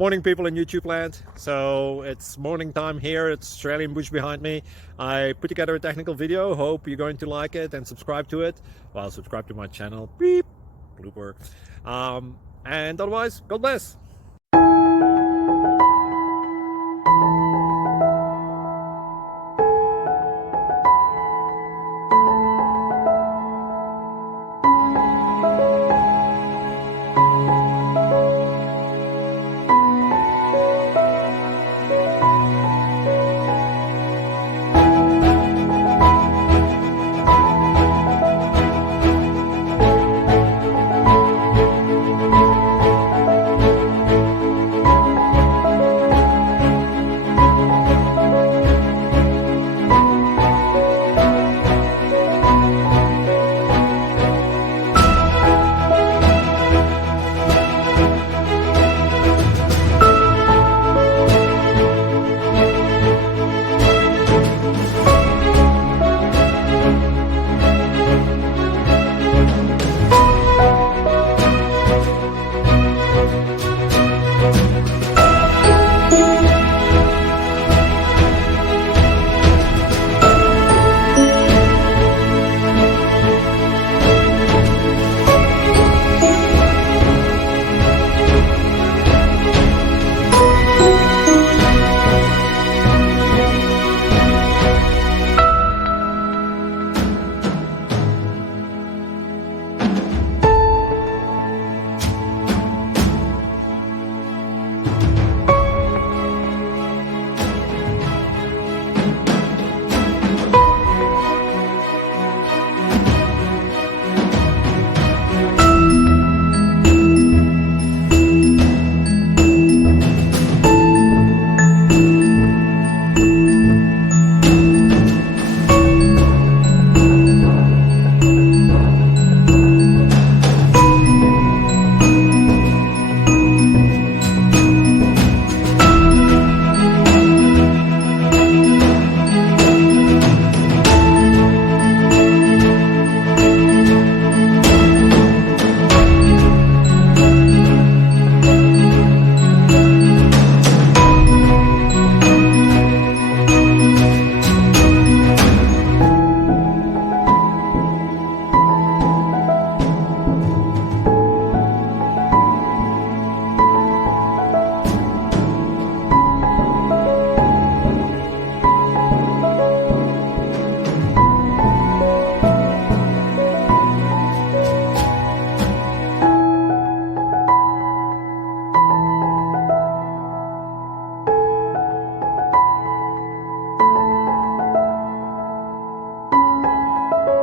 Morning, people in YouTube land. So it's morning time here. It's Australian bush behind me. I put together a technical video. Hope you're going to like it and subscribe to it. Well, subscribe to my channel. Beep. Blooper. And otherwise, God bless.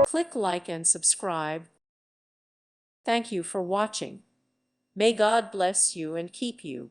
Click like and subscribe. Thank you for watching. May God bless you and keep you.